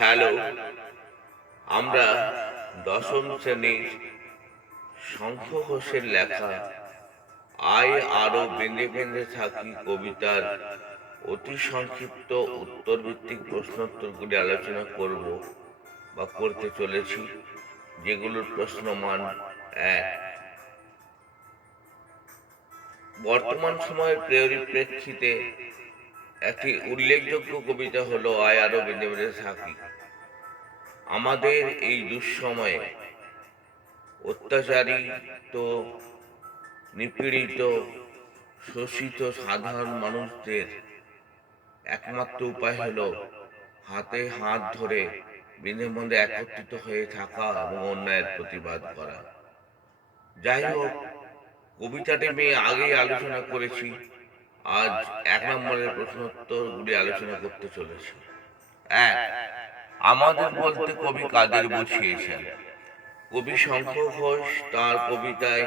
Hello, আমরা দশম শ্রেণীর শঙ্খ ঘোষের লেখা আয় আরো বেঁধে বেঁধে থাকি কবিতার অতি সংক্ষিপ্ত উত্তরভিত্তিক প্রশ্নোত্তরগুলি আলোচনা করব বা করতে চলেছি, যেগুলোর প্রশ্নমান ১। বর্তমান সময়ের পরিপ্রেক্ষিতে একটি উল্লেখযোগ্য কবিতা হলো আয় আরো বেঁধে বেঁধে থাকি। আমাদের এই দুঃসময়ে অত্যাচারিত, নিপীড়িত, শোষিত সাধারণ মানুষদের একমাত্র উপায় হলো হাতে হাত ধরে বেঁধে বেঁধে একত্রিত হয়ে থাকা এবং অন্যায়ের প্রতিবাদ করা। যাই হোক, কবিতাটি আমি আগেই আলোচনা করেছি। আজ ১ নম্বরের প্রশ্নোত্তরগুলি আলোচনা করতে চলেছি। ১। আমাদের বলতে কবি কাদের বুঝিয়েছেন? কবি শঙ্খ ঘোষ তাঁর কবিতায়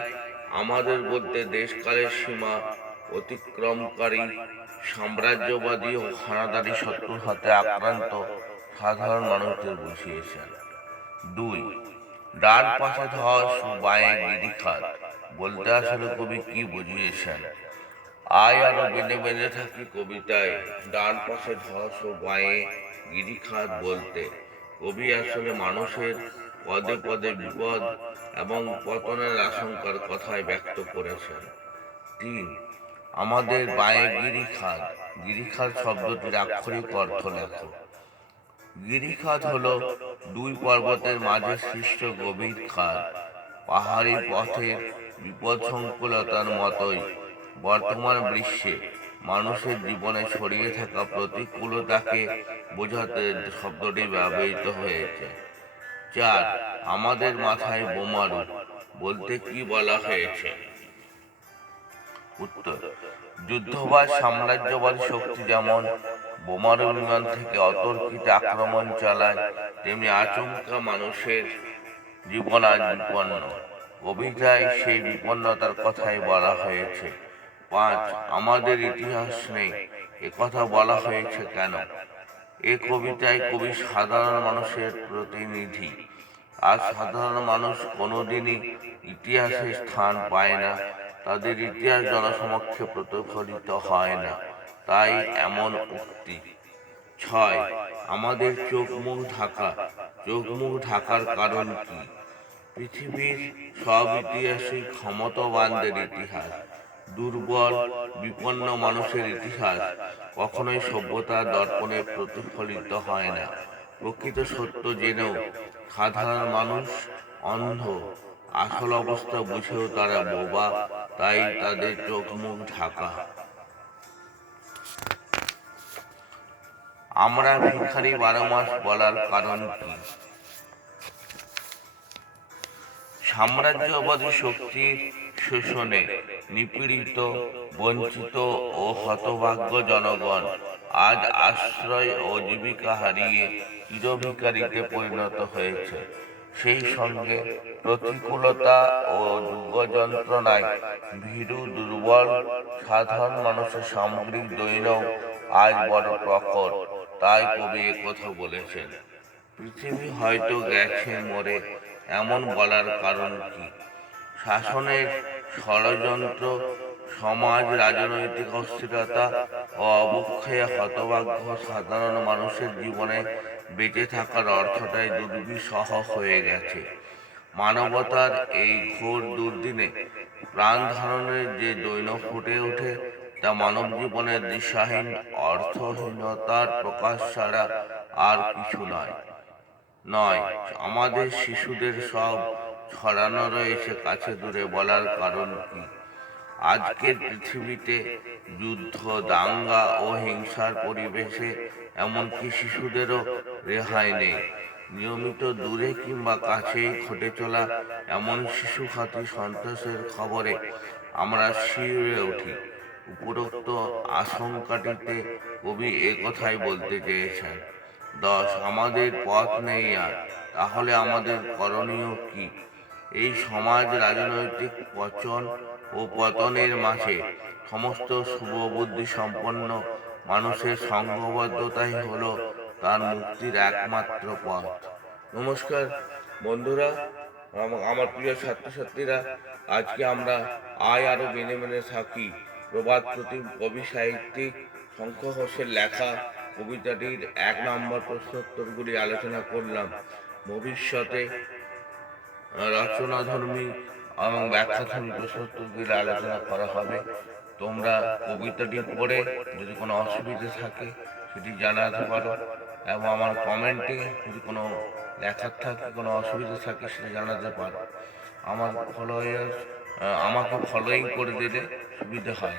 আমাদের বলতে দেশকালের সীমা অতিক্রমকারী সাম্রাজ্যবাদী ও হানাদারি শত্রুর হাতে আক্রান্ত সাধারণ মানুষদের বুঝিয়েছেন। ২। ডান পাশে ধস বাঁয়ে গিরিখাত বলতে আসলে কবি কি বুঝিয়েছেন? আয় আরো বেঁধে বেঁধে থাকি কবিতায় ডান পাশে ধস ও বাঁয়ে গিরিখাত বলতে কবি আসলে মানুষের পদে পদে বিপদ এবং পতনের আশঙ্কার কথাই ব্যক্ত করেছেন। ৩। আমাদের বাঁয়ে গিরিখাত, গিরিখাত শব্দটির আক্ষরিক অর্থ লেখো। গিরিখাত হলো দুই পর্বতের মাঝে সৃষ্ট গভীর খাত। পাহাড়ি পথের বিপদসংকুলতার মতোই বর্তমান বিশ্বে মানুষের জীবনে ছড়িয়ে থাকা প্রতিকূলতাকে বোঝাতে শব্দটি ব্যবহৃত হয়েছে। ৪। আমাদের মাথায় বোমারু বলতে কি বলা হয়েছে? উত্তর: যুদ্ধবাজ সাম্রাজ্যবাদী শক্তি যেমন বোমারু বিমান থেকে অতর্কিত আক্রমণ চালায়, তেমনি আচমকা মানুষের জীবন আজ বিপন্ন। কবিতায় সেই বিপন্নতার কথাই বলা হয়েছে। ৫। আমাদের ইতিহাস নেই, একথা বলা হয়েছে কেন? এ কবিতায় কবি সাধারণ মানুষের প্রতিনিধি। আর সাধারণ মানুষ কোনোদিনই ইতিহাসে স্থান পায় না, তাদের ইতিহাস জনসমক্ষে প্রতিফলিত হয় না, তাই এমন উক্তি। ৬। আমাদের চোখ মুখ ঢাকা, চোখ মুখ ঢাকার কারণ কি? পৃথিবীর সব ইতিহাসই ক্ষমতাবানদের ইতিহাস। দুর্বল বিপন্ন মানুষের ইতিহাস কখনোই সভ্যতার দর্পণে প্রতিফলিত হয় না। প্রকৃত সত্য জেনেও সাধারণ মানুষ অন্ধ, আসল অবস্থা বুঝেও তারা বোবা, তাই তাদের চোখ মুখ ঢাকা। আমরা ভিখারি 12 মাস বলার কারণ কি? সাম্রাজ্যবাদী শক্তির শোষণে নিপীড়িত, বঞ্চিত ও হতভাগ্য জনগণ আজ আশ্রয় ও জীবিকা হারিয়ে চিরভিখারিতে পরিণত হয়েছে। সেই সঙ্গে প্রতিকূলতা ও যুগযন্ত্রণায় ভীরু দুর্বল সাধারণ মানুষের সামগ্রিক দৈনও আজ বড় প্রখর, তাই কবি একথা বলেছেন। পৃথিবী হয়তো গেছে মরে, এমন বলার কারণ কি? শাসনের ষড়যন্ত্র, সমাজ রাজনৈতিক অস্থিরতা ও অবক্ষয়ে হতভাগ্য সাধারণ মানুষের জীবনে বেঁচে থাকার অর্থটাই দুর্বিষহ হয়ে গেছে। মানবতার এই ঘোর দুর্দিনে প্রাণ ধারণের যে দৈন্য ফুটে ওঠে, তা মানব জীবনের দিশাহীন অর্থহীনতার প্রকাশ ছাড়া আর কিছু নয়। আমাদের শিশুদের সব ছড়ানো রয়েছে কাছে দূরে বলার কারণ কি? আজকের পৃথিবীতে যুদ্ধ, দাঙ্গা ও হিংসার পরিবেশে এমনকি শিশুদেরও রেহাই নেই। নিয়মিত দূরে কিংবা কাছেই ঘটে চলা এমন শিশুঘাতী সন্ত্রাসের খবরে আমরা শিউরে উঠি। উপরোক্ত আশঙ্কাটিতে কবি একথাই বলতে চেয়েছেন। ১০। আমাদের পথ নেই আর, তাহলে আমাদের করণীয় কি? এই সমাজ রাজনৈতিক পচন ও পতনের মাঝে সমস্ত শুভবুদ্ধি সম্পন্ন মানুষের সংঘবদ্ধতাই হলো তার মুক্তির একমাত্র পথ। নমস্কার বন্ধুরা, আমার প্রিয় ছাত্রছাত্রীরা, আজকে আমরা আয় আরো মেনে মেনে থাকি প্রবাদ প্রতিম কবি সাহিত্যিক শঙ্খ ঘোষের লেখা কবিতাটির 1 নম্বর প্রশ্নোত্তরগুলি আলোচনা করলাম। ভবিষ্যতে রচনাধর্মী এবং ব্যাখ্যাধর্মী প্রশ্নোত্তরগুলি আলোচনা করা হবে। তোমরা কবিতাটি পড়ে যদি কোনো অসুবিধা থাকে সেটি জানাতে পারো, এবং আমার কমেন্টে যদি কোনো লেখার থাকে, কোনো অসুবিধা থাকে সেটা জানাতে পারো। আমার আমাকে ফলোইং করে দিলে সুবিধা হয়।